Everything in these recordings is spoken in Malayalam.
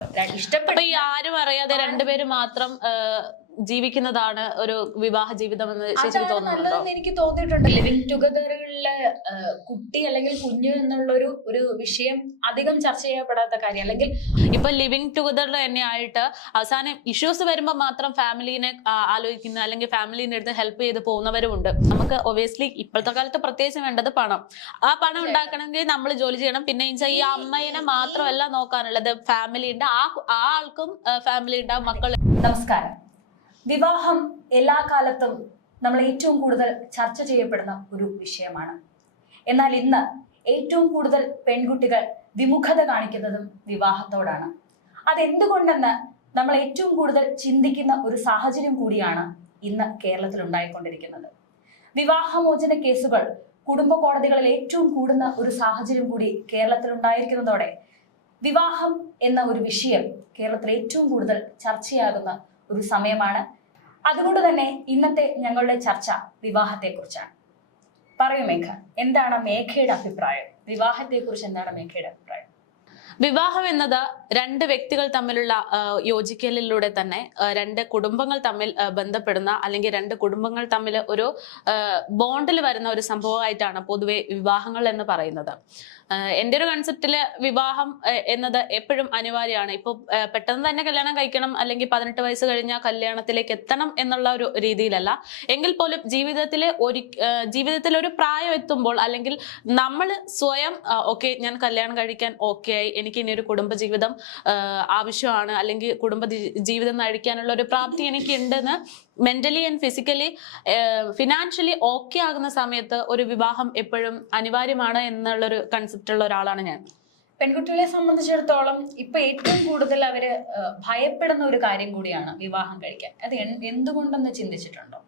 അപ്പൊ ഈ ആരും അറിയാതെ രണ്ടുപേര് മാത്രം ജീവിക്കുന്നതാണ് ഒരു വിവാഹ ജീവിതം എന്ന് ചേച്ചിക്ക് തോന്നുന്നുണ്ടോ? എനിക്ക് തോന്നിയിട്ടുണ്ട്. ലിവിങ് ടുഗദറിലെ കുട്ടി അല്ലെങ്കിൽ കുഞ്ഞു എന്നുള്ള ഒരു വിഷയം അധികം ചർച്ച ചെയ്യപ്പെടാത്ത കാര്യം. അല്ലെങ്കിൽ ഇപ്പൊ ലിവിങ് ടുഗദറിൽ തന്നെ ആയിട്ട് അവസാനം ഇഷ്യൂസ് വരുമ്പോൾ മാത്രം ഫാമിലിനെ ആലോചിക്കുന്ന അല്ലെങ്കിൽ ഫാമിലിന്റെ അടുത്ത് ഹെൽപ്പ് ചെയ്ത് പോകുന്നവരും ഉണ്ട്. നമുക്ക് ഒബിയസ്ലി ഇപ്പോഴത്തെ കാലത്ത് പ്രത്യേകിച്ച് വേണ്ടത് പണം. ആ പണം ഉണ്ടാക്കണമെങ്കിൽ നമ്മൾ ജോലി ചെയ്യണം. പിന്നെ ഈ അമ്മയെ മാത്രമല്ല നോക്കാനുള്ളത്, ഫാമിലി ഉണ്ട്, ആ ആൾക്കും ഫാമിലി ഉണ്ടാവും, മക്കൾ. നമസ്കാരം. വിവാഹം എല്ലാ കാലത്തും നമ്മൾ ഏറ്റവും കൂടുതൽ ചർച്ച ചെയ്യപ്പെടുന്ന ഒരു വിഷയമാണ്. എന്നാൽ ഇന്ന് ഏറ്റവും കൂടുതൽ പെൺകുട്ടികൾ വിമുഖത കാണിക്കുന്നതും വിവാഹത്തോടാണ്. അതെന്തുകൊണ്ടെന്ന് നമ്മൾ ഏറ്റവും കൂടുതൽ ചിന്തിക്കുന്ന ഒരു സാഹചര്യം കൂടിയാണ് ഇന്ന് കേരളത്തിൽ ഉണ്ടായിക്കൊണ്ടിരിക്കുന്നത്. വിവാഹമോചന കേസുകൾ കുടുംബ കോടതികളിൽ ഏറ്റവും കൂടുന്ന ഒരു സാഹചര്യം കൂടി കേരളത്തിൽ ഉണ്ടായിരിക്കുന്നതോടെ വിവാഹം എന്ന ഒരു വിഷയം കേരളത്തിൽ ഏറ്റവും കൂടുതൽ ചർച്ചയാകുന്ന ഒരു സമയമാണ്. അതുകൊണ്ട് തന്നെ ഇന്നത്തെ ഞങ്ങളുടെ ചർച്ച വിവാഹത്തെക്കുറിച്ചാണ്. പറയൂ മേഘ, എന്താണ് മേഘയുടെ അഭിപ്രായം? വിവാഹത്തെക്കുറിച്ച് എന്താണ് മേഘയുടെ അഭിപ്രായം? വിവാഹം എന്നത് രണ്ട് വ്യക്തികൾ തമ്മിലുള്ള യോജിക്കലിലൂടെ തന്നെ രണ്ട് കുടുംബങ്ങൾ തമ്മിൽ ബന്ധപ്പെടുന്ന അല്ലെങ്കിൽ രണ്ട് കുടുംബങ്ങൾ തമ്മിൽ ഒരു ബോണ്ടിൽ വരുന്ന ഒരു സംഭവമായിട്ടാണ് പൊതുവെ വിവാഹങ്ങൾ എന്ന് പറയുന്നത്. എൻ്റെ ഒരു കൺസെപ്റ്റില് വിവാഹം എന്നത് എപ്പോഴും അനിവാര്യമാണ്. ഇപ്പൊ പെട്ടെന്ന് തന്നെ കല്യാണം കഴിക്കണം അല്ലെങ്കിൽ 18 വയസ്സ് കഴിഞ്ഞാൽ കല്യാണത്തിലേക്ക് എത്തണം എന്നുള്ള ഒരു രീതിയിലല്ല. എങ്കിൽ പോലും ജീവിതത്തിൽ ഒരു പ്രായം എത്തുമ്പോൾ അല്ലെങ്കിൽ നമ്മൾ സ്വയം ഓക്കെ, ഞാൻ കല്യാണം കഴിക്കാൻ ഓക്കെ ആയി, എനിക്ക് ഇനി ഒരു കുടുംബജീവിതം ആവശ്യമാണ്, അല്ലെങ്കിൽ ജീവിതം നയിക്കാനുള്ള ഒരു പ്രാപ്തി എനിക്ക് ഉണ്ടെന്ന് mentally and physically financially okay ആകുന്ന സമയത്ത് ഒരു വിവാഹം എപ്പോഴും അനിവാര്യമാണ് എന്നുള്ളൊരു കൺസെപ്റ്റ് ഉള്ള ഒരാളാണ് ഞാൻ. പെൺകുട്ടികളെ സംബന്ധിച്ചിടത്തോളം ഇപ്പൊ ഏറ്റവും കൂടുതൽ അവര് ഭയപ്പെടുന്ന ഒരു കാര്യം കൂടിയാണ് വിവാഹം കഴിക്കാൻ. അത് എന്തുകൊണ്ടെന്ന് ചിന്തിച്ചിട്ടുണ്ടോ?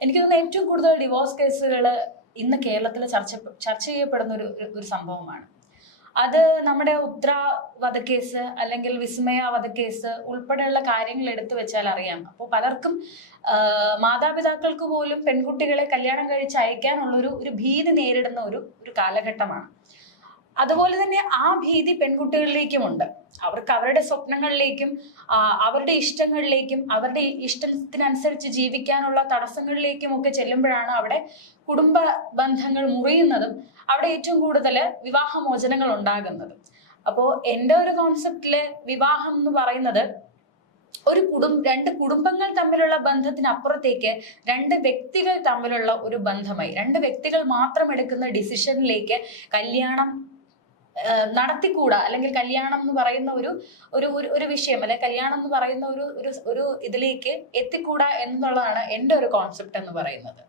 എനിക്ക് തോന്നുന്നു ഏറ്റവും കൂടുതൽ ഡിവോഴ്സ് കേസുകൾ ഇന്ന് കേരളത്തിൽ ചർച്ച ചെയ്യപ്പെടുന്ന ഒരു സംഭവമാണ്. അത് നമ്മുടെ ഉത്ര വധക്കേസ് അല്ലെങ്കിൽ വിസ്മയ വധക്കേസ് ഉൾപ്പെടെയുള്ള കാര്യങ്ങൾ എടുത്തു വെച്ചാൽ അറിയാം. അപ്പോൾ പലർക്കും മാതാപിതാക്കൾക്ക് പോലും പെൺകുട്ടികളെ കല്യാണം കഴിച്ച് അയക്കാനുള്ള ഒരു ഭീതി നേരിടുന്ന ഒരു കാലഘട്ടമാണ്. അതുപോലെ തന്നെ ആ ഭീതി പെൺകുട്ടികളിലേക്കുമുണ്ട്. അവർക്ക് അവരുടെ സ്വപ്നങ്ങളിലേക്കും അവരുടെ ഇഷ്ടങ്ങളിലേക്കും അവരുടെ ഇഷ്ടത്തിനനുസരിച്ച് ജീവിക്കാനുള്ള തടസ്സങ്ങളിലേക്കും ഒക്കെ ചെല്ലുമ്പോഴാണ് അവിടെ കുടുംബ ബന്ധങ്ങൾ മുറിയുന്നതും അവിടെ ഏറ്റവും കൂടുതൽ വിവാഹമോചനങ്ങൾ ഉണ്ടാകുന്നതും. അപ്പോൾ എൻ്റെ ഒരു കോൺസെപ്റ്റില് വിവാഹം എന്ന് പറയുന്നത് രണ്ട് കുടുംബങ്ങൾ തമ്മിലുള്ള ബന്ധത്തിനപ്പുറത്തേക്ക് രണ്ട് വ്യക്തികൾ തമ്മിലുള്ള ഒരു ബന്ധമായി, രണ്ട് വ്യക്തികൾ മാത്രം എടുക്കുന്ന ഡിസിഷനിലേക്ക് കല്യാണം നടത്തിക്കൂടാ, അല്ലെങ്കിൽ കല്യാണം എന്ന് പറയുന്ന ഒരു വിഷയം, അല്ലെ കല്യാണം എന്ന് പറയുന്ന ഒരു ഇതിലേക്ക് എത്തിക്കൂടാ എന്നുള്ളതാണ് എൻ്റെ ഒരു കോൺസെപ്റ്റ് എന്ന് പറയുന്നത്.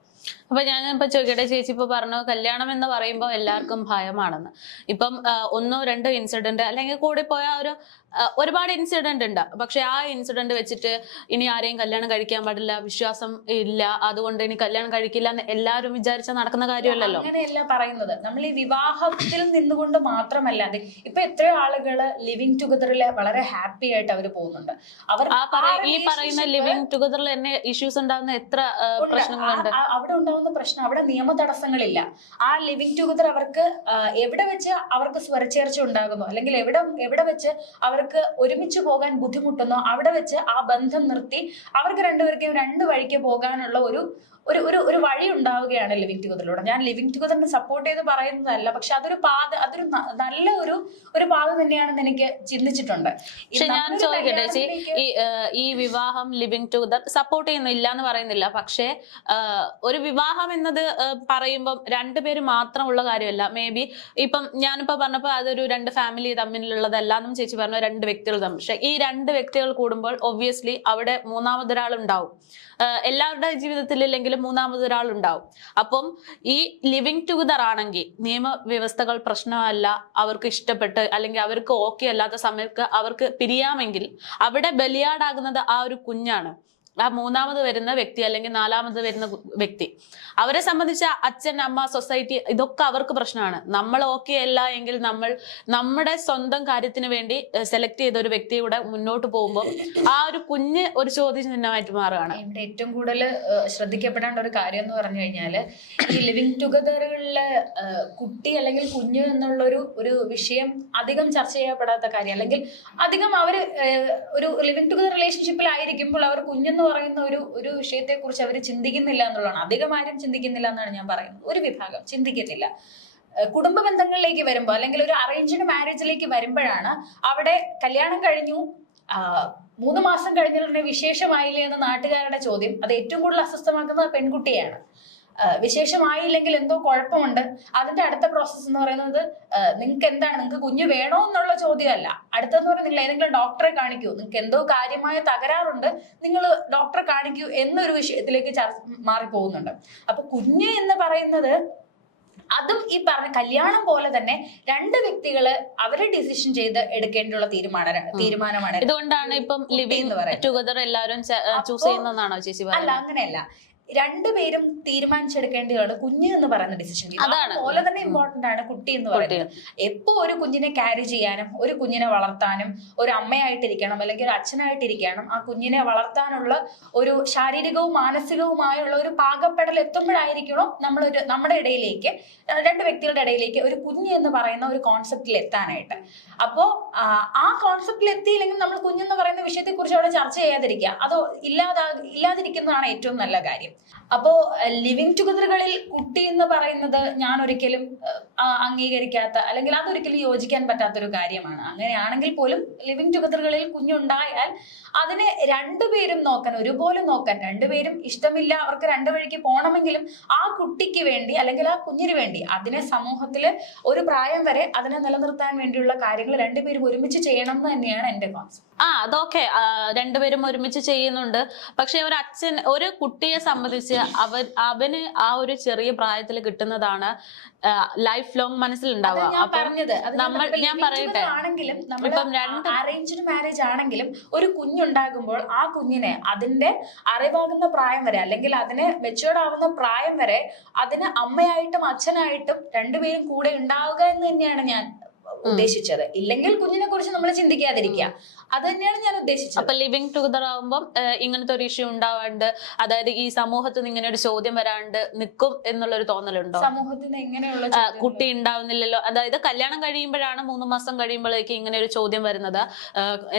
അപ്പൊ ഞാനിപ്പോ ചോദിക്കട്ടെ, ചേച്ചി ഇപ്പൊ പറഞ്ഞു കല്യാണം എന്ന് പറയുമ്പോൾ എല്ലാവർക്കും ഭയമാണെന്ന്. ഇപ്പം ഒന്നോ രണ്ടോ ഇൻസിഡന്റ് അല്ലെങ്കിൽ കൂടി പോയ ഒരുപാട് ഇൻസിഡന്റ് ഉണ്ട്. പക്ഷെ ആ ഇൻസിഡന്റ് വെച്ചിട്ട് ഇനി ആരെയും കല്യാണം കഴിക്കാൻ പാടില്ല, വിശ്വാസം ഇല്ല, അതുകൊണ്ട് ഇനി കല്യാണം കഴിക്കില്ല എന്ന് എല്ലാവരും വിചാരിച്ചാൽ നടക്കുന്ന കാര്യമല്ലല്ലോ. അങ്ങനെയല്ല പറയുന്നത്. നമ്മൾ ഈ വിവാഹത്തിൽ നിന്നുകൊണ്ട് മാത്രമല്ല, ഇപ്പൊ എത്രയോ ആളുകള് ലിവിങ് ടുഗദറില് വളരെ ഹാപ്പി ആയിട്ട് അവർ പോകുന്നുണ്ട്. അവർ ഈ പറയുന്ന ലിവിങ് ടുഗദറിൽ തന്നെ ഇഷ്യൂസ് ഉണ്ടാകുന്ന എത്ര പ്രശ്നങ്ങളുണ്ട്. അവിടെ ഉണ്ടാകുന്ന പ്രശ്നം, അവിടെ നിയമ തടസ്സങ്ങളില്ല. ആ ലിവിങ് ടുഗദർ അവർക്ക് എവിടെ വെച്ച് അവർക്ക് സ്വരച്ചേർച്ച ഉണ്ടാകുന്നു, അല്ലെങ്കിൽ എവിടെ വെച്ച് അവർക്ക് ഒരുമിച്ച് പോകാൻ ബുദ്ധിമുട്ടുന്നോ അവിടെ വെച്ച് ആ ബന്ധം നിർത്തി അവർക്ക് രണ്ടുപേർക്കും രണ്ട് വഴിക്ക് പോകാനുള്ള ഒരു വഴി ഉണ്ടാവുകയാണ് ലിവിങ് ടുഗദറിലൂടെ. ഞാൻ ലിവിങ് ടുഗദറിനെ സപ്പോർട്ട് ചെയ്ത് പറയുന്നതല്ല, പക്ഷെ അതൊരു നല്ല ഒരു പാത തന്നെയാണെന്ന് എനിക്ക് ചിന്തിച്ചിട്ടുണ്ട്. പക്ഷെ ഞാൻ ചോദിക്കട്ടെ ചേച്ചി, ഈ വിവാഹം ലിവിങ് ടുഗദർ സപ്പോർട്ട് ചെയ്യുന്നില്ല എന്ന് പറയുന്നില്ല. പക്ഷെ ഒരു വിവാഹം എന്നത് പറയുമ്പം രണ്ടുപേര് മാത്രമുള്ള കാര്യമല്ല. മേ ബി ഇപ്പം ഞാനിപ്പോ പറഞ്ഞപ്പോ അതൊരു രണ്ട് ഫാമിലി തമ്മിലുള്ളതല്ലാന്നും ചേച്ചി പറഞ്ഞു, രണ്ട് വ്യക്തികൾ തമ്മിൽ. പക്ഷെ ഈ രണ്ട് വ്യക്തികൾ കൂടുമ്പോൾ ഒബ്വിയസ്ലി അവിടെ മൂന്നാമതൊരാൾ ഉണ്ടാവും. എല്ലാവരുടെ ജീവിതത്തിൽ ഇല്ലെങ്കിലും മൂന്നാമതൊരാൾ ഉണ്ടാവും. അപ്പം ഈ ലിവിങ് ടുഗദർ ആണെങ്കിൽ നിയമവ്യവസ്ഥകൾ പ്രശ്നമല്ല, അവർക്ക് ഇഷ്ടപ്പെട്ട് അല്ലെങ്കിൽ അവർക്ക് ഓക്കെ അല്ലാത്ത സമയത്ത് അവർക്ക് പിരിയാമെങ്കിൽ അവിടെ ബലിയാടാകുന്നത് ആ ഒരു കുഞ്ഞാണ്. ആ മൂന്നാമത് വരുന്ന വ്യക്തി അല്ലെങ്കിൽ നാലാമത് വരുന്ന വ്യക്തി, അവരെ സംബന്ധിച്ച അച്ഛൻ അമ്മ സൊസൈറ്റി ഇതൊക്കെ അവർക്ക് പ്രശ്നമാണ്. നമ്മൾ ഓക്കെ അല്ല എങ്കിൽ നമ്മൾ നമ്മുടെ സ്വന്തം കാര്യത്തിന് വേണ്ടി സെലക്ട് ചെയ്ത ഒരു വ്യക്തിയുടെ മുന്നോട്ട് പോകുമ്പോൾ ആ ഒരു കുഞ്ഞ് ഒരു ചോദ്യചിഹ്നമായിട്ട് മാറുകയാണ്. ഇവിടെ ഏറ്റവും കൂടുതൽ ശ്രദ്ധിക്കപ്പെടേണ്ട ഒരു കാര്യം എന്ന് പറഞ്ഞു കഴിഞ്ഞാല് ഈ ലിവിങ് ടുഗദറുകളിലെ കുട്ടി അല്ലെങ്കിൽ കുഞ്ഞ് എന്നുള്ള ഒരു വിഷയം അധികം ചർച്ച ചെയ്യപ്പെടാത്ത കാര്യം, അല്ലെങ്കിൽ അധികം അവര് ഒരു ലിവിങ് ടുഗദർ റിലേഷൻഷിപ്പിൽ ആയിരിക്കുമ്പോൾ അവർ കുഞ്ഞെന്ന് പറയുന്ന ഒരു വിഷയത്തെ കുറിച്ച് അവർ ചിന്തിക്കുന്നില്ല എന്നുള്ളതാണ്. അധികം ആരും ചിന്തിക്കുന്നില്ല എന്നാണ് ഞാൻ പറയുന്നത്. ഒരു വിഭാഗം ചിന്തിക്കുന്നില്ല. കുടുംബ ബന്ധങ്ങളിലേക്ക് വരുമ്പോൾ അല്ലെങ്കിൽ ഒരു അറേഞ്ച്ഡ് മാരേജിലേക്ക് വരുമ്പോഴാണ് അവിടെ കല്യാണം കഴിഞ്ഞു 3 മാസം കഴിഞ്ഞിട്ടുണ്ടെങ്കിൽ വിശേഷമായില്ലേ എന്ന നാട്ടുകാരുടെ ചോദ്യം അത് ഏറ്റവും കൂടുതൽ അസ്വസ്ഥമാക്കുന്നത് പെൺകുട്ടിയാണ്. വിശേഷമായില്ലെങ്കിൽ എന്തോ കുഴപ്പമുണ്ട്. അതിന്റെ അടുത്ത പ്രോസസ്സ് എന്ന് പറയുന്നത് നിങ്ങൾക്ക് എന്താണ്, നിങ്ങൾക്ക് കുഞ്ഞ് വേണോ എന്നുള്ള ചോദ്യമല്ല. അടുത്തെന്ന് പറയുന്നത് നിങ്ങൾ ഏതെങ്കിലും ഡോക്ടറെ കാണിക്കൂ, നിങ്ങൾക്ക് എന്തോ കാര്യമായ തകരാറുണ്ട്, നിങ്ങൾ ഡോക്ടറെ കാണിക്കൂ എന്നൊരു വിഷയത്തിലേക്ക് മാറിപ്പോകുന്നുണ്ട്. അപ്പൊ കുഞ്ഞ് എന്ന് പറയുന്നത് അതും ഈ പറഞ്ഞ കല്യാണം പോലെ തന്നെ 2 വ്യക്തികള് അവരെ ഡിസിഷൻ ചെയ്ത് എടുക്കേണ്ടുള്ള തീരുമാനമാണ്. ഇതുകൊണ്ടാണ് ഇപ്പം ലിവിങ് ടുഗദർ എല്ലാവരും ചൂസ് ചെയ്യുന്നതാണോ ചേച്ചി? അല്ല, അങ്ങനെയല്ല. 2 പേരും തീരുമാനിച്ചെടുക്കേണ്ടതാണ് കുഞ്ഞ് എന്ന് പറയുന്ന ഡിസിഷൻ. അതുപോലെ തന്നെ ഇമ്പോർട്ടന്റ് ആണ് കുട്ടി എന്ന് പറയുന്നത്. എപ്പോ ഒരു കുഞ്ഞിനെ ക്യാരി ചെയ്യാനും ഒരു കുഞ്ഞിനെ വളർത്താനും ഒരു അമ്മയായിട്ടിരിക്കണം അല്ലെങ്കിൽ ഒരു അച്ഛനായിട്ടിരിക്കണം, ആ കുഞ്ഞിനെ വളർത്താനുള്ള ഒരു ശാരീരികവും മാനസികവുമായുള്ള ഒരു പാകപ്പെടൽ എത്തുമ്പോഴായിരിക്കണം നമ്മുടെ ഇടയിലേക്ക് 2 വ്യക്തികളുടെ ഇടയിലേക്ക് ഒരു കുഞ്ഞ് എന്ന് പറയുന്ന ഒരു കോൺസെപ്റ്റിൽ എത്താനായിട്ട്. അപ്പോ ആ കോൺസെപ്റ്റിൽ എത്തിയില്ലെങ്കിൽ നമ്മൾ കുഞ്ഞെന്ന് പറയുന്ന വിഷയത്തെ കുറിച്ച് അവിടെ ചർച്ച ചെയ്യാതിരിക്കുക, അത് ഇല്ലാതിരിക്കുന്നതാണ് ഏറ്റവും നല്ല കാര്യം. അപ്പോ ലിവിങ് ടുഗദറുകളിൽ കുട്ടി എന്ന് പറയുന്നത് ഞാൻ ഒരിക്കലും അംഗീകരിക്കാത്ത അല്ലെങ്കിൽ അതൊരിക്കലും യോജിക്കാൻ പറ്റാത്തൊരു കാര്യമാണ്. അങ്ങനെയാണെങ്കിൽ പോലും ലിവിങ് ടുഗദറുകളിൽ കുഞ്ഞുണ്ടായാൽ അതിനെ 2 പേരും നോക്കാൻ, ഒരുപോലെ നോക്കാൻ, 2 പേരും ഇഷ്ടമില്ല അവർക്ക് 2 വഴിക്ക് പോകണമെങ്കിലും ആ കുട്ടിക്ക് വേണ്ടി അല്ലെങ്കിൽ ആ കുഞ്ഞിന് വേണ്ടി അതിനെ സമൂഹത്തില് ഒരു പ്രായം വരെ അതിനെ നിലനിർത്താൻ വേണ്ടിയുള്ള കാര്യങ്ങൾ 2 പേരും ഒരുമിച്ച് ചെയ്യണം എന്ന് തന്നെയാണ് എന്റെ കോൺസെപ്റ്റ്. അതൊക്കെ 2 പേരും ഒരുമിച്ച് ചെയ്യുന്നുണ്ട്. പക്ഷെ ഒരു അച്ഛൻ ഒരു കുട്ടിയെ സംബന്ധിച്ച് അവന് ആ ഒരു ചെറിയ പ്രായത്തിൽ കിട്ടുന്നതാണ് ലൈഫ് ലോങ് മനസ്സിലുണ്ടാവുക. ഞാൻ പറയട്ടെ, ഇപ്പം അറേഞ്ച്ഡ് മാരേജ് ആണെങ്കിലും ഒരു കുഞ്ഞുണ്ടാകുമ്പോൾ ആ കുഞ്ഞിനെ അതിന്റെ അറിവാകുന്ന പ്രായം വരെ അല്ലെങ്കിൽ അതിനെ മെച്യൂർഡ് ആവുന്ന പ്രായം വരെ അതിന് അമ്മയായിട്ടും അച്ഛനായിട്ടും 2 പേരും കൂടെ ഉണ്ടാവുക എന്ന് തന്നെയാണ് ഞാൻ ഉദ്ദേശിച്ചത്. ഇല്ലെങ്കിൽ കുഞ്ഞിനെ കുറിച്ച് നമ്മൾ ചിന്തിക്കാതിരിക്കുക, അത് തന്നെയാണ് ഞാൻ ഉദ്ദേശിച്ചത്. അപ്പൊ ലിവിങ് ടുഗദർ ആവുമ്പോൾ ഇങ്ങനത്തെ ഒരു ഇഷ്യൂ ഉണ്ടാവാണ്ട്, അതായത് ഈ സമൂഹത്തിൽ നിന്ന് ഇങ്ങനെ ഒരു ചോദ്യം വരാണ്ട് നിൽക്കും എന്നുള്ളൊരു തോന്നലുണ്ടോ? സമൂഹത്തിന് എങ്ങനെയുള്ള കുട്ടി ഉണ്ടാവുന്നില്ലല്ലോ, അതായത് കല്യാണം കഴിയുമ്പോഴാണ് 3 മാസം കഴിയുമ്പോഴേക്ക് ഇങ്ങനെ ഒരു ചോദ്യം വരുന്നത്,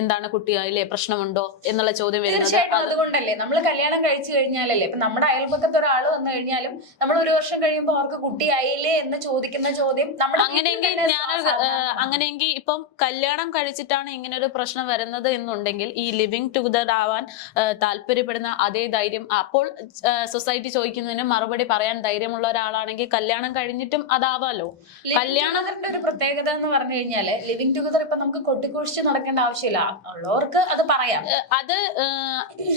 എന്താണ് കുട്ടിയായില്ലേ, പ്രശ്നമുണ്ടോ എന്നുള്ള ചോദ്യം വരുന്നത്. അതുകൊണ്ടല്ലേ നമ്മൾ കല്യാണം കഴിച്ചു കഴിഞ്ഞാലല്ലേ, ഇപ്പൊ നമ്മുടെ അയൽപക്കത്ത് ഒരാൾ വന്നു കഴിഞ്ഞാലും നമ്മൾ 1 വർഷം കഴിയുമ്പോൾ അവർക്ക് കുട്ടിയായില്ലേ എന്ന് ചോദിക്കുന്ന ചോദ്യം നമ്മൾ അങ്ങനെയെങ്കിൽ ഇപ്പം കല്യാണം കഴിച്ചിട്ടാണ് ഇങ്ങനെ ഒരു പ്രശ്നം വരുന്നത് എന്നുണ്ടെങ്കിൽ ഈ ലിവിങ് ടുഗദർ ആവാൻ താല്പര്യപ്പെടുന്ന അതേ ധൈര്യം അപ്പോൾ സൊസൈറ്റി ചോദിക്കുന്നതിന് മറുപടി പറയാൻ ധൈര്യമുള്ള ഒരാളാണെങ്കിൽ കല്യാണം കഴിഞ്ഞിട്ടും അതാവാലോ. കല്യാണത്തിന്റെ ഒരു പ്രത്യേകത എന്ന് പറഞ്ഞു കഴിഞ്ഞാല് ലിവിങ് ടുഗദർ ഇപ്പൊ നമുക്ക് കൊട്ടിഘോഷിച്ച് നടക്കേണ്ട ആവശ്യമില്ല, ഉള്ളവർക്ക് അത് പറയാം. അത്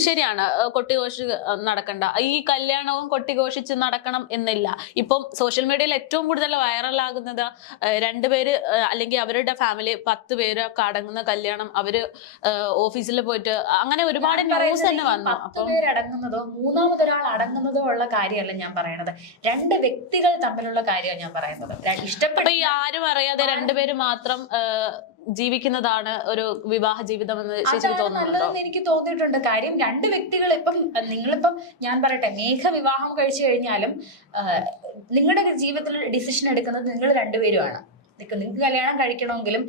ശരിയാണ്, കൊട്ടിഘോഷിച്ച് നടക്കണ്ട. ഈ കല്യാണവും കൊട്ടിഘോഷിച്ച് നടക്കണം എന്നില്ല. ഇപ്പം സോഷ്യൽ മീഡിയയിൽ ഏറ്റവും കൂടുതൽ വൈറലാകുന്നത് 2 പേര് അല്ലെങ്കിൽ അവരുടെ ഫാമിലി 10 പേരൊക്കെ അടങ്ങുന്ന കല്യാണം, അവര് ഓഫീസിൽ പോയിട്ട് അങ്ങനെ ഒരുപാട് ന്യൂസ് തന്നെ വന്നു. 10 പേര് അടങ്ങുന്നതോ 3ാമതൊരാൾ അടങ്ങുന്നതോ ഉള്ള കാര്യമല്ല ഞാൻ പറയണത്, 2 വ്യക്തികൾ തമ്മിലുള്ള കാര്യമാണ് ഞാൻ പറയുന്നത്. ഇഷ്ടപ്പെട്ട ഈ ആരും അറിയാതെ 2 പേര് മാത്രം ജീവിക്കുന്നതാണ് ഒരു വിവാഹ ജീവിതം എന്ന് ചേച്ചിക്ക് തോന്നുന്നുണ്ടോ? എനിക്ക് തോന്നിയിട്ടുണ്ട്. കാര്യം 2 വ്യക്തികൾ ഇപ്പം നിങ്ങളിപ്പം ഞാൻ പറയട്ടെ, മേഘ വിവാഹം കഴിച്ചു കഴിഞ്ഞാലും നിങ്ങളുടെ ജീവിതത്തിൽ ഡിസിഷൻ എടുക്കുന്നത് നിങ്ങൾ 2 പേരുമാണ്. നിങ്ങൾക്ക് കല്യാണം കഴിക്കണമെങ്കിലും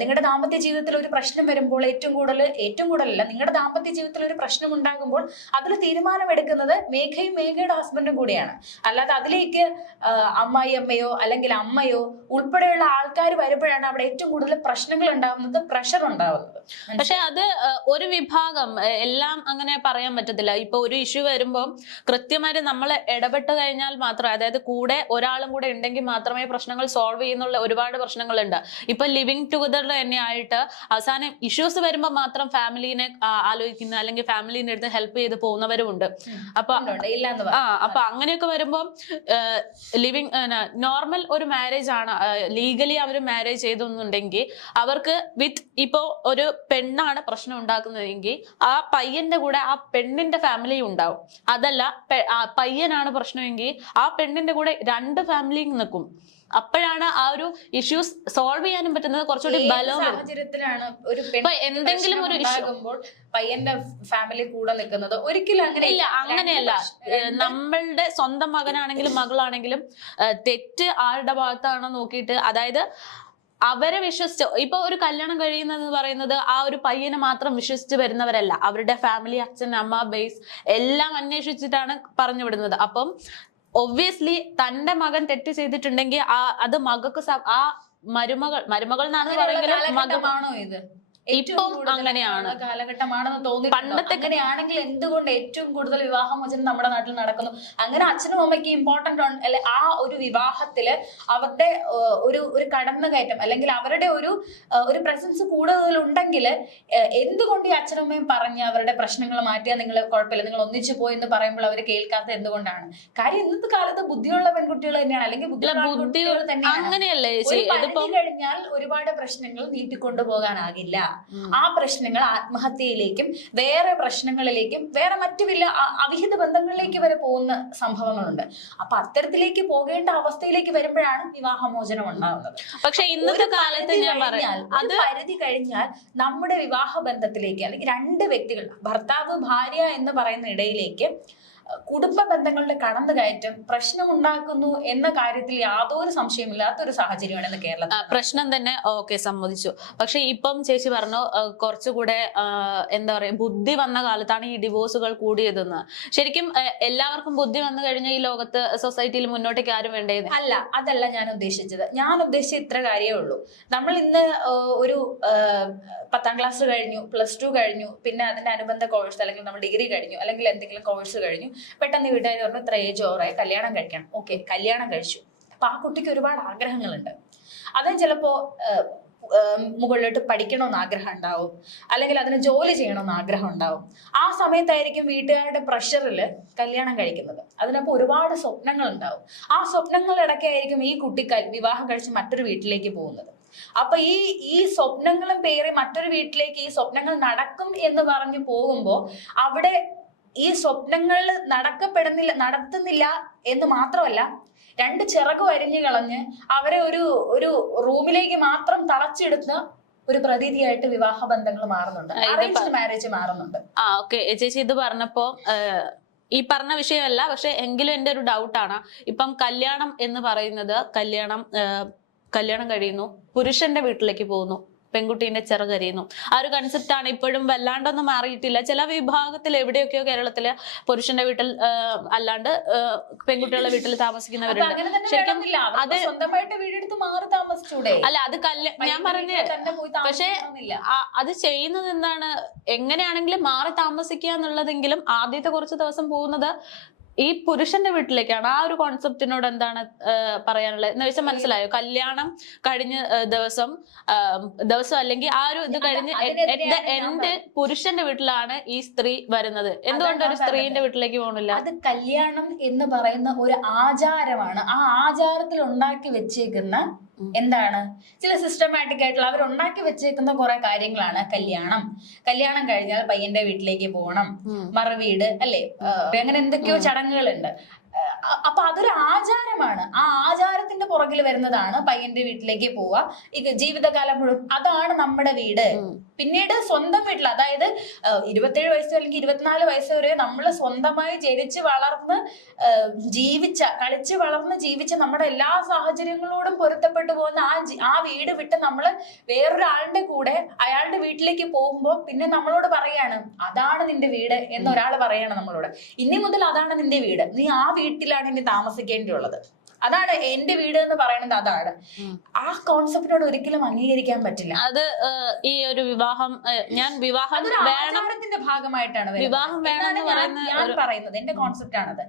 നിങ്ങളുടെ ദാമ്പത്യ ജീവിതത്തിൽ ഒരു പ്രശ്നം വരുമ്പോൾ ഏറ്റവും കൂടുതലല്ല, നിങ്ങളുടെ ദാമ്പത്യ ജീവിതത്തിൽ ഒരു പ്രശ്നം ഉണ്ടാകുമ്പോൾ അതിൽ തീരുമാനമെടുക്കുന്നത് മേഘയും മേഘയുടെ ഹസ്ബൻഡും കൂടിയാണ്. അല്ലാതെ അതിലേക്ക് അമ്മയോ അല്ലെങ്കിൽ അമ്മയോ ഉൾപ്പെടെയുള്ള ആൾക്കാർ വരുമ്പോഴാണ് അവിടെ ഏറ്റവും കൂടുതൽ പ്രശ്നങ്ങൾ ഉണ്ടാവുന്നത്, പ്രഷർ ഉണ്ടാവുന്നത്. പക്ഷെ അത് ഒരു വിഭാഗം, എല്ലാം അങ്ങനെ പറയാൻ പറ്റത്തില്ല. ഇപ്പൊ ഒരു ഇഷ്യൂ വരുമ്പോൾ കൃത്യമായിട്ട് നമ്മൾ ഇടപെട്ട് കഴിഞ്ഞാൽ മാത്രമേ, അതായത് കൂടെ ഒരാളും കൂടെ ഉണ്ടെങ്കിൽ മാത്രമേ പ്രശ്നങ്ങൾ സോൾവ് ചെയ്യുന്നുള്ള ഒരുപാട് പ്രശ്നങ്ങളുണ്ട്. ഇപ്പൊ ലിവിങ് ടുഗദർ ബ്രദറിൽ തന്നെ ആയിട്ട് അവസാനം ഇഷ്യൂസ് വരുമ്പോൾ മാത്രം ഫാമിലിനെ ആലോചിക്കുന്ന അല്ലെങ്കിൽ ഫാമിലിന്റെ അടുത്ത് ഹെൽപ്പ് ചെയ്ത് പോകുന്നവരും ഉണ്ട്. അപ്പൊ അപ്പൊ അങ്ങനെയൊക്കെ വരുമ്പോൾ ലിവിങ് നോർമൽ ഒരു മാരേജ് ആണ്, ലീഗലി അവർ മാരേജ് ചെയ്തെന്നുണ്ടെങ്കിൽ അവർക്ക് ഇപ്പോ ഒരു പെണ്ണാണ് പ്രശ്നം ഉണ്ടാക്കുന്നതെങ്കിൽ ആ പയ്യന്റെ കൂടെ ആ പെണ്ണിന്റെ ഫാമിലി ഉണ്ടാവും. അതല്ല പയ്യനാണ് പ്രശ്നമെങ്കിൽ ആ പെണ്ണിന്റെ കൂടെ രണ്ട് ഫാമിലിയും നിൽക്കും. അപ്പോഴാണ് ആ ഒരു ഇഷ്യൂസ് സോൾവ് ചെയ്യാനും പറ്റുന്നത്. കുറച്ചുകൂടി ബലവും സാഹചര്യത്തിലാണ് ഒരു എന്തെങ്കിലും ഒരു ഇഷ്യൂ പയ്യന്റെ ഫാമിലി കൂടെ നിൽക്കുന്നത്. ഒരിക്കലും അങ്ങനെ ഇല്ല, അങ്ങനെയല്ല. നമ്മളുടെ സ്വന്തം മകനാണെങ്കിലും മകളാണെങ്കിലും തെറ്റ് ആരുടെ ഭാഗത്താണോ നോക്കിയിട്ട്, അതായത് അവരെ വിശ്വസിച്ച് ഇപ്പൊ ഒരു കല്യാണം കഴിയുന്നതെന്ന് പറയുന്നത് ആ ഒരു പയ്യനെ മാത്രം വിശ്വസിച്ച് വരുന്നവരല്ല, അവരുടെ ഫാമിലി, അച്ഛൻ അമ്മ ബേസ് എല്ലാം അന്വേഷിച്ചിട്ടാണ് പറഞ്ഞു വിടുന്നത്. അപ്പം ഒബ്വിയസ്ലി തന്റെ മകൻ തെറ്റ് ചെയ്തിട്ടുണ്ടെങ്കിൽ അത് മകൾക്ക് ആ മരുമകൾ എന്നാണ് പറയുന്നത് മകമാണോ ഇത് ഇപ്പം അങ്ങനെയാണ് കാലഘട്ടമാണെന്ന് തോന്നി. പണ്ടത്തെ അങ്ങനെയാണെങ്കിൽ എന്തുകൊണ്ട് ഏറ്റവും കൂടുതൽ വിവാഹമോചനം നമ്മുടെ നാട്ടിൽ നടക്കുന്നു? അങ്ങനെ അച്ഛനും അമ്മയ്ക്ക് ഇമ്പോർട്ടന്റ് അല്ലെ ആ ഒരു വിവാഹത്തില് അവരുടെ ഒരു കടന്നുകയറ്റം അല്ലെങ്കിൽ അവരുടെ ഒരു പ്രസൻസ് കൂടുതൽ ഉണ്ടെങ്കിൽ എന്തുകൊണ്ട് ഈ അച്ഛനും അമ്മയും പറഞ്ഞ് അവരുടെ പ്രശ്നങ്ങൾ മാറ്റിയാൽ നിങ്ങൾ കുഴപ്പമില്ല, നിങ്ങൾ ഒന്നിച്ചു പോയി എന്ന് പറയുമ്പോൾ അവർ കേൾക്കാത്തത് എന്തുകൊണ്ടാണ്? കാര്യം ഇന്നത്തെ കാലത്ത് ബുദ്ധിയുള്ള പെൺകുട്ടികൾ തന്നെയാണ്, അല്ലെങ്കിൽ ബുദ്ധികൾ തന്നെയാണ്. കഴിഞ്ഞാൽ ഒരുപാട് പ്രശ്നങ്ങൾ നീട്ടിക്കൊണ്ടുപോകാനാകില്ല. ആ പ്രശ്നങ്ങൾ ആത്മഹത്യയിലേക്കും വേറെ പ്രശ്നങ്ങളിലേക്കും വേറെ മറ്റു വലിയ അവിഹിത ബന്ധങ്ങളിലേക്ക് വരെ പോകുന്ന സംഭവങ്ങളുണ്ട്. അപ്പൊ അത്തരത്തിലേക്ക് പോകേണ്ട അവസ്ഥയിലേക്ക് വരുമ്പോഴാണ് വിവാഹമോചനം ഉണ്ടാകുന്നത്. പക്ഷെ ഇന്നത്തെ കാലത്ത് അത് പരിധി കഴിഞ്ഞാൽ നമ്മുടെ വിവാഹ ബന്ധത്തിലേക്ക് അല്ലെങ്കിൽ രണ്ട് വ്യക്തികൾ ഭർത്താവ് ഭാര്യ എന്ന് പറയുന്ന ഇടയിലേക്ക് കുടുംബ ബന്ധങ്ങളുടെ കടന്നുകയറ്റം പ്രശ്നമുണ്ടാക്കുന്നു എന്ന കാര്യത്തിൽ യാതൊരു സംശയമില്ലാത്ത ഒരു സാഹചര്യമാണ് ഇന്ന് കേരളത്തിൽ. പ്രശ്നം തന്നെ ഓക്കെ, സമ്മതിച്ചു. പക്ഷെ ഇപ്പം ചേച്ചി പറഞ്ഞു കുറച്ചുകൂടെ എന്താ പറയാ ബുദ്ധി വന്ന കാലത്താണ് ഈ ഡിവോഴ്സുകൾ കൂടിയതെന്ന്. ശരിക്കും എല്ലാവർക്കും ബുദ്ധി വന്നു കഴിഞ്ഞാൽ ഈ ലോകത്ത് സൊസൈറ്റിയിൽ മുന്നോട്ടേക്ക് ആരും വേണ്ടത് അല്ല. അതല്ല ഞാൻ ഉദ്ദേശിച്ചത്. ഞാൻ ഉദ്ദേശിച്ച ഇത്ര കാര്യമേ ഉള്ളൂ. നമ്മൾ ഇന്ന് ഒരു 10ാം ക്ലാസ് കഴിഞ്ഞു, +2 കഴിഞ്ഞു, പിന്നെ അതിന്റെ അനുബന്ധ കോഴ്സ് അല്ലെങ്കിൽ നമ്മൾ ഡിഗ്രി കഴിഞ്ഞു അല്ലെങ്കിൽ എന്തെങ്കിലും കോഴ്സ് കഴിഞ്ഞു, പെട്ടെന്ന് വീട്ടുകാർ പറഞ്ഞു ഇത്ര ഏജ് ഓവറായി കല്യാണം കഴിക്കണം. ഓക്കെ, കല്യാണം കഴിച്ചു. അപ്പൊ ആ കുട്ടിക്ക് ഒരുപാട് ആഗ്രഹങ്ങളുണ്ട്. അതും ചിലപ്പോ മുകളിലോട്ട് പഠിക്കണമെന്ന് ആഗ്രഹം ഉണ്ടാവും, അല്ലെങ്കിൽ അതിന് ജോലി ചെയ്യണമെന്ന് ആഗ്രഹം ഉണ്ടാവും. ആ സമയത്തായിരിക്കും വീട്ടുകാരുടെ പ്രഷറിൽ കല്യാണം കഴിക്കുന്നത്. അതിനപ്പോ ഒരുപാട് സ്വപ്നങ്ങൾ ഉണ്ടാവും. ആ സ്വപ്നങ്ങളിടയ്ക്കായിരിക്കും ഈ കുട്ടി വിവാഹം കഴിച്ച് മറ്റൊരു വീട്ടിലേക്ക് പോകുന്നത്. അപ്പൊ ഈ സ്വപ്നങ്ങളും പേറി മറ്റൊരു വീട്ടിലേക്ക് ഈ സ്വപ്നങ്ങൾ നടക്കും എന്ന് പറഞ്ഞു പോകുമ്പോ അവിടെ ഈ സ്വപ്നങ്ങൾ നടത്തുന്നില്ല എന്ന് മാത്രമല്ല, രണ്ട് ചിറക് വരിഞ്ഞു കളഞ്ഞ് അവരെ ഒരു റൂമിലേക്ക് മാത്രം തളച്ചെടുത്ത് ഒരു പ്രതീതിയായിട്ട് വിവാഹ ബന്ധങ്ങൾ മാറുന്നുണ്ട്, അറേഞ്ച്ഡ് മാരേജ് മാറുന്നുണ്ട്. ഓക്കെ ചേച്ചി, ഇത് പറഞ്ഞപ്പോ ഈ പറഞ്ഞ വിഷയമല്ല, പക്ഷെ എങ്കിലും എന്റെ ഒരു ഡൗട്ടാണ്. ഇപ്പം കല്യാണം എന്ന് പറയുന്നത് കല്യാണം കഴിയുന്നു, പുരുഷന്റെ വീട്ടിലേക്ക് പോകുന്നു, പെൺകുട്ടീന്റെ ചിറകരിയുന്നു. ആ ഒരു കൺസെപ്റ്റ് ആണ് ഇപ്പോഴും വല്ലാണ്ടൊന്നും മാറിയിട്ടില്ല. ചില വിഭാഗത്തിൽ എവിടെയൊക്കെയോ കേരളത്തില് പുരുഷന്റെ വീട്ടിൽ അല്ലാണ്ട് പെൺകുട്ടികളുടെ വീട്ടിൽ താമസിക്കുന്നവരുണ്ട്. ശരിക്കും അത് സ്വന്തമായിട്ട് വീടെടുത്ത് മാറി താമസിച്ചൂടെ? അല്ല, അത് ഞാൻ പറഞ്ഞ പക്ഷെ അത് ചെയ്യുന്നത് എന്താണ്, എങ്ങനെയാണെങ്കിലും മാറി താമസിക്കുക എന്നുള്ളതെങ്കിലും ആദ്യത്തെ കുറച്ച് ദിവസം പോകുന്നത് ഈ പുരുഷന്റെ വീട്ടിലേക്കാണ്. ആ ഒരു കോൺസെപ്റ്റിനോട് എന്താണ് പറയാനുള്ളത് എന്ന് വെച്ചാൽ മനസ്സിലായോ? കല്യാണം കഴിഞ്ഞ ദിവസം അല്ലെങ്കിൽ ആ ഒരു ഇത് കഴിഞ്ഞ് എന്റെ പുരുഷന്റെ വീട്ടിലാണ് ഈ സ്ത്രീ വരുന്നത്. എന്തുകൊണ്ട് ഒരു സ്ത്രീന്റെ വീട്ടിലേക്ക് പോകണില്ല? അത് കല്യാണം എന്ന് പറയുന്ന ഒരു ആചാരമാണ്. ആ ആചാരത്തിൽ ഉണ്ടാക്കി വെച്ചേക്കുന്ന എന്താണ് ചില സിസ്റ്റമാറ്റിക് ആയിട്ടുള്ള അവർ ഉണ്ടാക്കി വെച്ചേക്കുന്ന കുറെ കാര്യങ്ങളാണ് കല്യാണം കഴിഞ്ഞാൽ പയ്യന്റെ വീട്ടിലേക്ക് പോകണം, മറുവീട് അല്ലെ, അങ്ങനെ എന്തൊക്കെയോ ചടങ്ങുകളുണ്ട്. അപ്പൊ അതൊരു ആചാരമാണ്. ആ ആചാരത്തിന്റെ പുറകിൽ വരുന്നതാണ് പയ്യന്റെ വീട്ടിലേക്ക് പോവുക ജീവിതകാലം മുഴുവൻ. അതാണ് നമ്മുടെ വീട്. പിന്നീട് സ്വന്തം വീട്ടിൽ, അതായത് 27 വയസ്സ് അല്ലെങ്കിൽ 24 വയസ്സ് വരെ നമ്മൾ സ്വന്തമായി ജനിച്ച് വളർന്ന് കളിച്ച് വളർന്ന് ജീവിച്ച നമ്മുടെ എല്ലാ സാഹചര്യങ്ങളോടും പൊരുത്തപ്പെട്ടു പോകുന്ന ആ വീട് വിട്ട് നമ്മൾ വേറൊരാളുടെ കൂടെ അയാളുടെ വീട്ടിലേക്ക് പോകുമ്പോൾ പിന്നെ നമ്മളോട് പറയാണ് അതാണ് നിന്റെ വീട് എന്നൊരാൾ പറയാണ് നമ്മളോട്. ഇനി മുതൽ അതാണ് നിന്റെ വീട്, നീ ആ വീട്ടിലാണ് ഇനി താമസിക്കേണ്ടിയുള്ളത്. അതാണ് എന്റെ വീട് എന്ന് പറയുന്നത്. അതാണ് ആ കോൺസെപ്റ്റിനോട് ഒരിക്കലും അംഗീകരിക്കാൻ പറ്റില്ല. അത് ഈ ഒരു വിവാഹം വിവാഹം വേണം, ആചാരത്തിന്റെ ഭാഗമായിട്ടാണ് വരുന്നത്. വിവാഹം വേണം എന്ന് ഞാൻ പറയുന്നത് എന്റെ കോൺസെപ്റ്റ് ആണത്.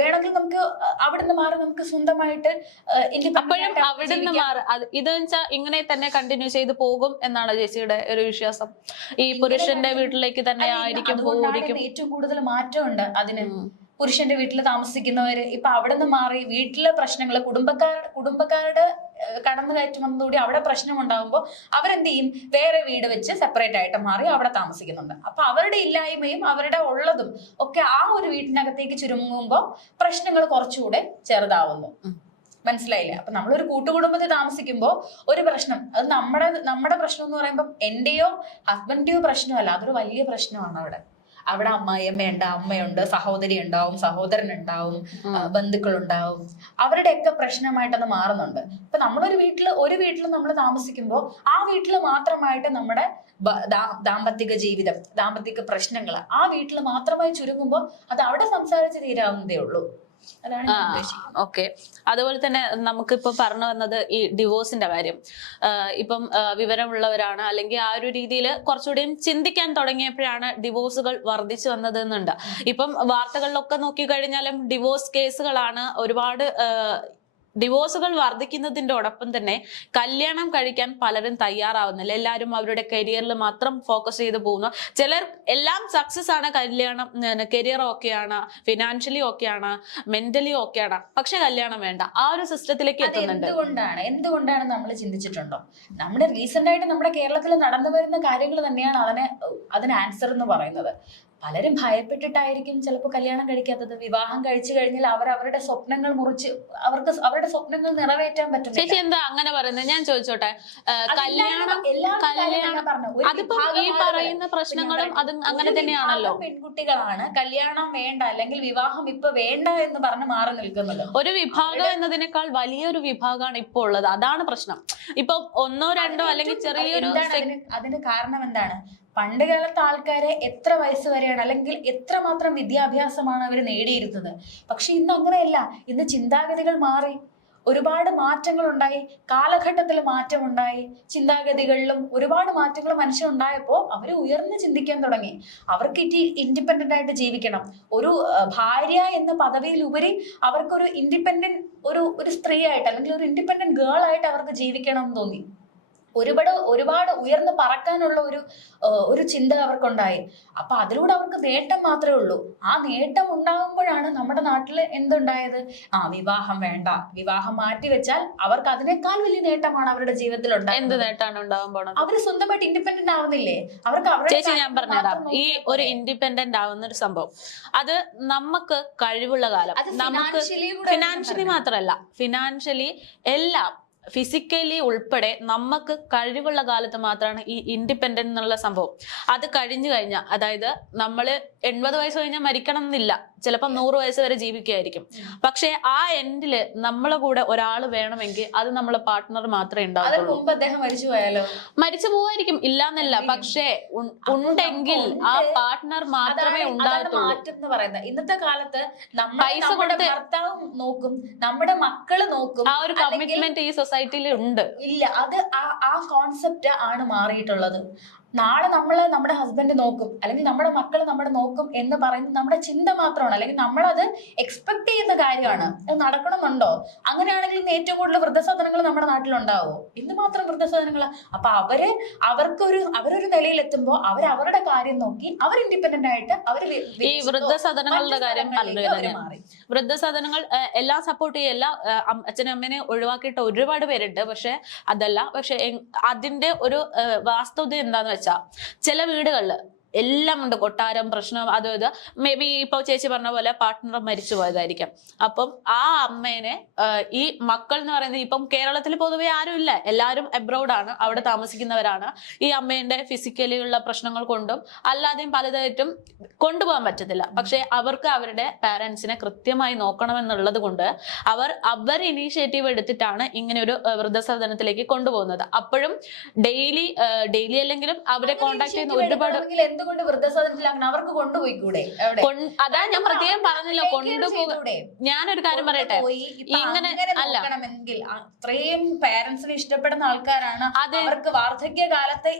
വേണമെങ്കിൽ നമുക്ക് അവിടുന്ന് മാറി നമുക്ക് സ്വന്തമായിട്ട് അപ്പോഴും അവിടുന്ന് മാറി ഇത് വെച്ചാൽ ഇങ്ങനെ തന്നെ കണ്ടിന്യൂ ചെയ്ത് പോകും എന്നാണ് ചേച്ചിയുടെ ഒരു വിശ്വാസം? ഈ പുരുഷന്റെ വീട്ടിലേക്ക് തന്നെ ആയിരിക്കും പോയിരിക്കും? ഏറ്റവും കൂടുതൽ മാറ്റമുണ്ട് അതിന്. പുരുഷന്റെ വീട്ടിൽ താമസിക്കുന്നവര് ഇപ്പൊ അവിടെ നിന്ന് മാറി വീട്ടിലെ പ്രശ്നങ്ങള് കുടുംബക്കാരുടെ കടന്നുകയറ്റം വന്നതോടെ അവിടെ പ്രശ്നം ഉണ്ടാകുമ്പോൾ അവരെന്ത് ചെയ്യും? വേറെ വീട് വെച്ച് സെപ്പറേറ്റ് ആയിട്ട് മാറി അവിടെ താമസിക്കുന്നുണ്ട്. അപ്പൊ അവരുടെ ഇല്ലായ്മയും അവരുടെ ഉള്ളതും ഒക്കെ ആ ഒരു വീട്ടിനകത്തേക്ക് ചുരുങ്ങുമ്പോൾ പ്രശ്നങ്ങൾ കുറച്ചുകൂടെ ചെറുതാവുന്നു. മനസ്സിലായില്ലേ? അപ്പൊ നമ്മളൊരു കൂട്ടുകുടുംബത്തിൽ താമസിക്കുമ്പോൾ ഒരു പ്രശ്നം, അത് നമ്മുടെ പ്രശ്നം എന്ന് പറയുമ്പോൾ എന്റെയോ ഹസ്ബൻഡിന്റെയോ പ്രശ്നമല്ല, അതൊരു വലിയ പ്രശ്നമാണ്. അവിടെ അമ്മയുണ്ട്, അമ്മയുണ്ട്, സഹോദരി ഉണ്ടാവും, സഹോദരൻ ഉണ്ടാവും, ബന്ധുക്കൾ ഉണ്ടാവും, അവരുടെയൊക്കെ പ്രശ്നമായിട്ടത് മാറുന്നുണ്ട്. ഇപ്പൊ നമ്മളൊരു വീട്ടിൽ നമ്മൾ താമസിക്കുമ്പോൾ ആ വീട്ടിൽ മാത്രമായിട്ട് നമ്മുടെ ദാമ്പത്തിക ജീവിതം, ദാമ്പത്തിക പ്രശ്നങ്ങൾ ആ വീട്ടിൽ മാത്രമായി ചുരുങ്ങുമ്പോൾ അത് അവിടെ സംസാരിച്ച് തീരാവുന്നതേ ഉള്ളൂ. ഓക്കെ. അതുപോലെ തന്നെ നമുക്കിപ്പോ പറഞ്ഞു വന്നത് ഈ ഡിവോഴ്സിന്റെ കാര്യം. ഇപ്പം വിവരമുള്ളവരാണ്, അല്ലെങ്കിൽ ആ ഒരു രീതിയിൽ കുറച്ചുകൂടിയും ചിന്തിക്കാൻ തുടങ്ങിയപ്പോഴാണ് ഡിവോഴ്സുകൾ വർദ്ധിച്ചു വന്നതെന്നുണ്ട്. ഇപ്പം വാർത്തകളിലൊക്കെ നോക്കിക്കഴിഞ്ഞാലും ഡിവോഴ്സ് കേസുകളാണ് ഒരുപാട്. ഡിവോഴ്സുകൾ വർദ്ധിക്കുന്നതിനോടൊപ്പം തന്നെ കല്യാണം കഴിക്കാൻ പലരും തയ്യാറാവുന്നില്ല. എല്ലാവരും അവരുടെ കരിയറിൽ മാത്രം ഫോക്കസ് ചെയ്ത് പോകുന്നു. ചിലർ എല്ലാം സക്സസ് ആണ്, കല്യാണം കരിയർ ഓക്കെയാണ്, ഫിനാൻഷ്യലി ഓക്കെയാണ്, മെന്റലി ഓക്കെയാണ്, പക്ഷെ കല്യാണം വേണ്ട, ആ ഒരു സിസ്റ്റത്തിലേക്ക് എത്തുന്നുണ്ട്. എന്തുകൊണ്ടാണ് നമ്മൾ ചിന്തിച്ചിട്ടുണ്ടോ? നമ്മുടെ റീസെന്റ് ആയിട്ട് നമ്മുടെ കേരളത്തിൽ നടന്നു വരുന്ന കാര്യങ്ങൾ തന്നെയാണ് അതിന് ആൻസർ എന്ന് പറയുന്നത്. പലരും ഭയപ്പെട്ടിട്ടായിരിക്കും ചിലപ്പോൾ കല്യാണം കഴിക്കാത്തത്. വിവാഹം കഴിച്ചു കഴിഞ്ഞാൽ അവരുടെ സ്വപ്നങ്ങൾ മുറിച്ച് അവരുടെ സ്വപ്നങ്ങൾ നിറവേറ്റാൻ പറ്റും. ചേച്ചി എന്താ അങ്ങനെ പറയുന്നത്? ഞാൻ ചോദിച്ചോട്ടെ, അതിപ്പോ ഈ പറയുന്ന പ്രശ്നങ്ങളും അത് അങ്ങനെ തന്നെയാണല്ലോ. പെൺകുട്ടികളാണ് കല്യാണം വേണ്ട അല്ലെങ്കിൽ വിവാഹം ഇപ്പൊ വേണ്ട എന്ന് പറഞ്ഞ് മാറി നിൽക്കുന്നത്. ഒരു വിഭാഗം എന്നതിനേക്കാൾ വലിയൊരു വിഭാഗമാണ് ഇപ്പോൾ ഉള്ളത്. അതാണ് പ്രശ്നം. ഇപ്പൊ ഒന്നോ രണ്ടോ അല്ലെങ്കിൽ ചെറിയൊരു അതിന് കാരണം എന്താണ്? പണ്ട് കാലത്തെ ആൾക്കാരെ എത്ര വയസ്സ് വരെയാണ് അല്ലെങ്കിൽ എത്രമാത്രം വിദ്യാഭ്യാസമാണ് അവർ നേടിയിരുന്നത്. പക്ഷെ ഇന്ന് അങ്ങനെയല്ല. ഇന്ന് ചിന്താഗതികൾ മാറി, ഒരുപാട് മാറ്റങ്ങൾ ഉണ്ടായി, കാലഘട്ടത്തിൽ മാറ്റമുണ്ടായി, ചിന്താഗതികളിലും ഒരുപാട് മാറ്റങ്ങൾ മനുഷ്യരുണ്ടായപ്പോൾ അവർ ഉയർന്ന് ചിന്തിക്കാൻ തുടങ്ങി. അവർക്ക് ഇൻഡിപെൻഡന്റ് ആയിട്ട് ജീവിക്കണം. ഒരു ഭാര്യ എന്ന പദവിയിലുപരി അവർക്കൊരു ഇൻഡിപെൻഡന്റ് ഒരു സ്ത്രീ ആയിട്ട് അല്ലെങ്കിൽ ഒരു ഇൻഡിപെൻഡന്റ് ഗേൾ ആയിട്ട് അവർക്ക് ജീവിക്കണം എന്ന് തോന്നി. ഒരുപാട് ഉയർന്ന് പറക്കാനുള്ള ഒരു ചിന്ത അവർക്കുണ്ടായി. അപ്പൊ അതിലൂടെ അവർക്ക് നേട്ടം മാത്രമേ ഉള്ളൂ. ആ നേട്ടം ഉണ്ടാകുമ്പോഴാണ് നമ്മുടെ നാട്ടില് എന്തുണ്ടായത്? വിവാഹം വേണ്ട, വിവാഹം മാറ്റിവെച്ചാൽ അവർക്ക് അതിനേക്കാൾ വലിയ നേട്ടമാണ് അവരുടെ ജീവിതത്തിൽ ഉണ്ടായത്. എന്ത് നേട്ടമാണ് ഉണ്ടാകാൻ പോണത്? അവര് സ്വന്തമായിട്ട് ഇൻഡിപെൻഡന്റ് ആവുന്നില്ലേ? ചേച്ചി ഞാൻ പറഞ്ഞുതരാം. ഈ ഒരു ഇൻഡിപെൻഡന്റ് ആവുന്ന ഒരു സംഭവം, അത് നമുക്ക് കഴിവുള്ള കാലം, നമുക്ക് ഫിനാൻഷ്യലി മാത്രമല്ല, ഫിനാൻഷ്യലി എല്ലാം ഫിസിക്കലി ഉൾപ്പെടെ നമുക്ക് കഴിവുള്ള കാലത്ത് മാത്രമാണ് ഈ ഇൻഡിപെൻഡന്റ് എന്നുള്ള സംഭവം. അത് കഴിഞ്ഞു കഴിഞ്ഞാൽ, അതായത് നമ്മള് 80 വയസ്സ് കഴിഞ്ഞാൽ മരിക്കണം എന്നില്ല, ചിലപ്പോൾ 100 വയസ്സ് വരെ ജീവിക്കുകയായിരിക്കും. പക്ഷെ ആ എൻഡില് നമ്മളെ കൂടെ ഒരാൾ വേണമെങ്കിൽ അത് നമ്മളെ പാർട്ട്ണർ മാത്രമേ ഉണ്ടാവുള്ളൂ. മരിച്ചു പോവായിരിക്കും, ഇല്ലാന്നല്ല, പക്ഷേ ഉണ്ടെങ്കിൽ ആ പാർട്ട്ണർ മാത്രമേ ഉണ്ടാകത്തുള്ളൂ. ഇന്നത്തെ കാലത്ത് പൈസ കൊടുത്ത് ഭർത്താവ് നോക്കും, നമ്മുടെ മക്കള് നോക്കും, ആ ഒരു കമ്മിറ്റ്മെന്റ് ഈ സൊസൈറ്റിയിൽ ഉണ്ട്. ഇല്ല, അത് ആ കോൺസെപ്റ്റ് ആണ് മാറിയിട്ടുള്ളത്. നാളെ നമ്മുടെ ഹസ്ബൻഡ് നോക്കും അല്ലെങ്കിൽ നമ്മുടെ മക്കൾ നമ്മുടെ നോക്കും എന്ന് പറയുന്നത് നമ്മുടെ ചിന്ത മാത്രമാണ്, അല്ലെങ്കിൽ നമ്മളത് എക്സ്പെക്ട് ചെയ്യുന്ന കാര്യമാണ്. അത് നടക്കണമെന്നുണ്ടോ? അങ്ങനെയാണെങ്കിൽ ഇന്ന് ഏറ്റവും കൂടുതൽ വൃദ്ധസദനങ്ങൾ നമ്മുടെ നാട്ടിലുണ്ടാവോ? എന്തുമാത്രം വൃദ്ധസദനങ്ങൾ! അപ്പൊ അവരൊരു നിലയിലെത്തുമ്പോൾ അവരുടെ കാര്യം നോക്കി അവർ ഇൻഡിപെൻഡന്റ് ആയിട്ട് ഈ വൃദ്ധസദനങ്ങളുടെ കാര്യം മാറി. വൃദ്ധസദനങ്ങൾ എല്ലാം സപ്പോർട്ട് ചെയ്യല്ല, അച്ഛനും അമ്മേനെ ഒഴിവാക്കിയിട്ട് ഒരുപാട് പേരുണ്ട്. പക്ഷെ അതിന്റെ ഒരു വാസ്തവത എന്താന്ന് വെച്ചാൽ, ചില വീടുകളിൽ എല്ലാം ഉണ്ട്, കൊട്ടാരം, പ്രശ്നം, അത് മേ ബി ഇപ്പൊ ചേച്ചി പറഞ്ഞ പോലെ പാർട്ട്ണർ മരിച്ചു പോയതായിരിക്കാം. അപ്പം ആ അമ്മേനെ ഈ മക്കൾ എന്ന് പറയുന്നത്, ഇപ്പം കേരളത്തിൽ പൊതുവെ ആരും ഇല്ല, എല്ലാവരും അബ്രോഡാണ്, അവിടെ താമസിക്കുന്നവരാണ്. ഈ അമ്മേന്റെ ഫിസിക്കലി ഉള്ള പ്രശ്നങ്ങൾ കൊണ്ടും അല്ലാതെയും പലതായിട്ടും കൊണ്ടുപോകാൻ പറ്റത്തില്ല. പക്ഷെ അവർക്ക് അവരുടെ പാരന്റ്സിനെ കൃത്യമായി നോക്കണമെന്നുള്ളത് കൊണ്ട് അവർ ഇനീഷ്യേറ്റീവ് എടുത്തിട്ടാണ് ഇങ്ങനെ ഒരു വൃദ്ധസദനത്തിലേക്ക് കൊണ്ടുപോകുന്നത്. അപ്പോഴും ഡെയിലി അല്ലെങ്കിലും അവരെ കോണ്ടാക്ട് ചെയ്യുന്ന ഒരുപാട് എന്തുകൊണ്ട് വൃദ്ധസദനത്തിലാക്കണം? അവർക്ക് കൊണ്ടുപോയിക്കൂടെ? അവിടെ അതാ ഞാൻ പ്രത്യേകം പറഞ്ഞല്ലോ കൊണ്ടുപോകും. ചെയ്തൂടെ? ഞാനൊരു കാര്യം പറയട്ടെ, പോയി ഇപ്പൊ ഇങ്ങനെ അങ്ങനെ അല്ല. നോക്കണമെങ്കിൽ അത്രയും പാരന്റ്സിനെ ഇഷ്ടപ്പെടുന്ന ആൾക്കാരാണ്. അതെ. അവർക്ക് വാർദ്ധക്യകാലത്ത്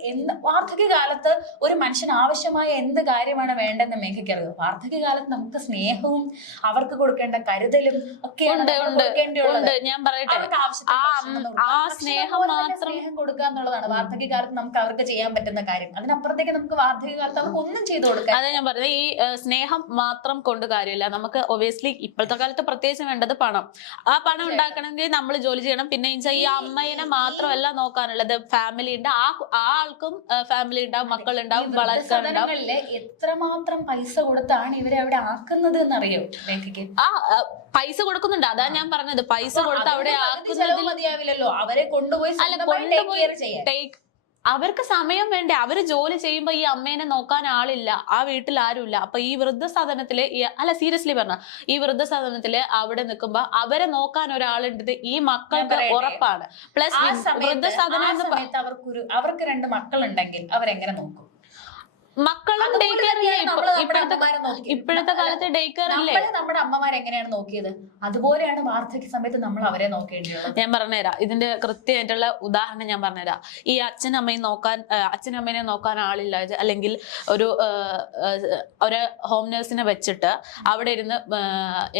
ഒരു മനുഷ്യന് ആവശ്യമായ എന്ത് കാര്യമാണ് വേണ്ടെന്ന് മേഘയ്ക്ക് അറിയാം. വാർദ്ധക്യകാലത്ത് നമുക്ക് സ്നേഹവും അവർക്ക് കൊടുക്കേണ്ട കരുതലും ഒക്കെയാണ് നമ്മൾ കൊടുക്കേണ്ടിയുള്ളത്. ഞാൻ പറയട്ടെ, അവർക്ക് ആവശ്യത്തിന് ഭക്ഷണം കൊടുക്കുക. ആ ഭക്ഷണം സ്നേഹം പോലെ തന്നെ മാത്രം സ്നേഹം കൊടുക്കുക എന്നുള്ളതാണ് വാർദ്ധക്യകാലത്ത് നമുക്ക് അവർക്ക് ചെയ്യാൻ പറ്റുന്ന കാര്യം. അതിനപ്പുറത്തേക്ക് നമുക്ക് വാർദ്ധക്യകാലത്ത് അവർക്ക് ഒന്നും ചെയ്തു കൊടുക്കാം. അതെ ഞാൻ പറഞ്ഞത്, ഈ സ്നേഹം മാത്രം കൊണ്ട് കാര്യമില്ല. നമുക്ക് ഒബിയസ്ലി ഇപ്പോഴത്തെ കാലത്ത് പ്രത്യേകിച്ച് വേണ്ടത് പണം. ആ പണം ഉണ്ടാക്കണമെങ്കിൽ നമ്മൾ ജോലി ചെയ്യണം. പിന്നെ ഈ അമ്മയെ മാത്രമല്ല നോക്കാനുള്ളത്, ഫാമിലി ഉണ്ട്. ആ ആൾക്കും ഫാമിലി ഉണ്ടാവും, മക്കളുണ്ടാവും, വളർത്താനുണ്ടാവും. എത്രമാത്രം പൈസ കൊടുത്താണ് ഇവരെ അവിടെ ആക്കുന്നത് എന്നറിയോ മേഘയ്ക്ക്? പൈസ കൊടുക്കുന്നുണ്ട്. അതാ ഞാൻ പറഞ്ഞത്, പൈസ കൊടുത്ത് അവിടെ ആക്കുന്നതിൽ മതിയാവില്ലല്ലോ. അവരെ കൊണ്ടുപോയി ടേക്ക് അവർക്ക് സമയം വേണ്ടേ? അവര് ജോലി ചെയ്യുമ്പോ ഈ അമ്മേനെ നോക്കാൻ ആളില്ല, ആ വീട്ടിൽ ആരുമില്ല. അപ്പൊ ഈ വൃദ്ധസദനത്തില് അല്ല സീരിയസ്ലി പറഞ്ഞ, ഈ വൃദ്ധസദനത്തില് അവിടെ നിൽക്കുമ്പോ അവരെ നോക്കാൻ ഒരാളുണ്ട്, ഈ മക്കൾക്ക് ഉറപ്പാണ്. പ്ലസ് വൃദ്ധസദനം അവർക്ക് 2 മക്കളുണ്ടെങ്കിൽ അവരെങ്ങനെ നോക്കും? മക്കളും ഡേ കെയർ ഇപ്പോഴത്തെ കാലത്ത് ഡേ കെയർ അല്ലേ? നമ്മുടെ അമ്മമാർ എങ്ങനെയാണ് നോക്കിയത്, അതുപോലെയാണ് വാർദ്ധക്യ സമയത്ത് നമ്മൾ അവരെ നോക്കേണ്ടത്. ഞാൻ പറഞ്ഞുതരാം, ഇതിന്റെ കൃത്യമായിട്ടുള്ള ഉദാഹരണം ഞാൻ പറഞ്ഞുതരാം. ഈ അച്ഛനമ്മേനെ നോക്കാൻ ആളില്ല, അല്ലെങ്കിൽ ഒരു ഹോം നേഴ്സിനെ വെച്ചിട്ട് അവിടെ ഇരുന്ന്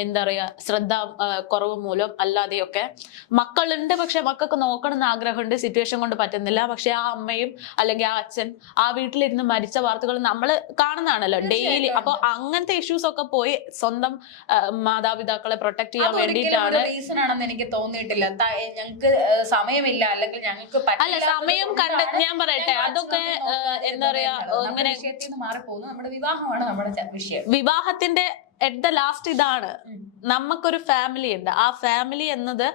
എന്താ പറയാ ശ്രദ്ധ കുറവ് മൂലം അല്ലാതെയൊക്കെ മക്കളുണ്ട്, പക്ഷെ മക്കൾക്ക് നോക്കണമെന്ന് ആഗ്രഹമുണ്ട്, സിറ്റുവേഷൻ കൊണ്ട് പറ്റുന്നില്ല. പക്ഷെ ആ അമ്മയും അല്ലെങ്കിൽ ആ അച്ഛൻ ആ വീട്ടിലിരുന്ന് മരിച്ച വാർത്തകൾ നമ്മൾ കാണുന്നതാണല്ലോ ഡെയിലി. അപ്പൊ അങ്ങനത്തെ ഇഷ്യൂസ് ഒക്കെ പോയി സ്വന്തം മാതാപിതാക്കളെ പ്രൊട്ടക്ട് ചെയ്യാൻ വേണ്ടിയിട്ടാണ്. റീസൺ ആണെന്ന് എനിക്ക് തോന്നിയിട്ടില്ല. ഞങ്ങൾക്ക് സമയമില്ല, അല്ലെങ്കിൽ ഞങ്ങൾക്ക് അല്ല സമയം ഞാൻ പറയട്ടെ, അതൊക്കെ എന്താ പറയാ ഇങ്ങനെ മാറിപ്പോകുന്നു. നമ്മുടെ വിവാഹമാണ് നമ്മുടെ വിഷയം. വിവാഹത്തിന്റെ അറ്റ് ദ ലാസ്റ്റ് ഇതാണ്, നമുക്കൊരു ഫാമിലി ഉണ്ട്. ആ ഫാമിലി എന്നത്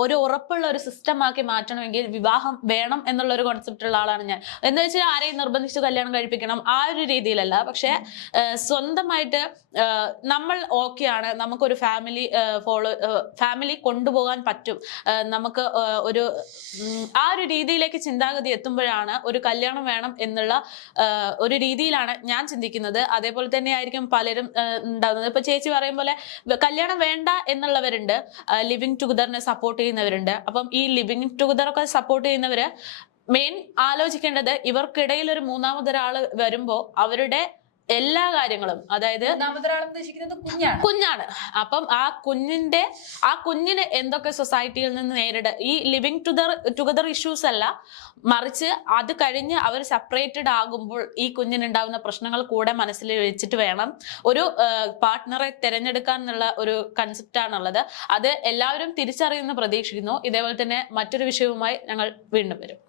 ഒരു ഉറപ്പുള്ള ഒരു സിസ്റ്റം ആക്കി മാറ്റണമെങ്കിൽ വിവാഹം വേണം എന്നുള്ള ഒരു കോൺസെപ്റ്റ് ഉള്ള ആളാണ് ഞാൻ. എന്ന് വെച്ചാൽ ആരെയും നിർബന്ധിച്ച് കല്യാണം കഴിപ്പിക്കണം ആ ഒരു രീതിയിലല്ല. പക്ഷെ സ്വന്തമായിട്ട് നമ്മൾ ഓക്കെയാണ്, നമുക്കൊരു ഫാമിലി കൊണ്ടുപോകാൻ പറ്റും, നമുക്ക് ആ ഒരു രീതിയിലേക്ക് ചിന്താഗതി എത്തുമ്പോഴാണ് ഒരു കല്യാണം വേണം എന്നുള്ള ഒരു രീതിയിലാണ് ഞാൻ ചിന്തിക്കുന്നത്. അതേപോലെ തന്നെ ആയിരിക്കും പലരും ഉണ്ടാവുന്നത്. ഇപ്പൊ ചേച്ചി പറയും പോലെ കല്യാണം വേണ്ട എന്നുള്ളവരുണ്ട്, ലിവിങ് ടുഗദറിനെ സപ്പോർട്ട് ചെയ്യുന്നവരുണ്ട്. അപ്പം ഈ ലിവിങ് ടുഗദർ ഒക്കെ സപ്പോർട്ട് ചെയ്യുന്നവര് മെയിൻ ആലോചിക്കേണ്ടത്, ഇവർക്കിടയിൽ ഒരു മൂന്നാമതൊരാള് വരുമ്പോ അവരുടെ എല്ലാ കാര്യങ്ങളും, അതായത് കുഞ്ഞാണ്. അപ്പം ആ കുഞ്ഞിന് എന്തൊക്കെ സൊസൈറ്റിയിൽ നിന്ന് ഈ ലിവിങ് ടുഗദർ ഇഷ്യൂസ് അല്ല, മറിച്ച് അത് കഴിഞ്ഞ് അവർ സെപ്പറേറ്റഡ് ആകുമ്പോൾ ഈ കുഞ്ഞിനുണ്ടാവുന്ന പ്രശ്നങ്ങൾ കൂടെ മനസ്സിൽ വെച്ചിട്ട് വേണം ഒരു പാർട്ട്ണറെ തിരഞ്ഞെടുക്കാൻ എന്നുള്ള ഒരു കൺസെപ്റ്റ് ആണുള്ളത്. അത് എല്ലാവരും തിരിച്ചറിയുമെന്ന് പ്രതീക്ഷിക്കുന്നു. ഇതേപോലെ തന്നെ മറ്റൊരു വിഷയവുമായി ഞങ്ങൾ വീണ്ടും വരും.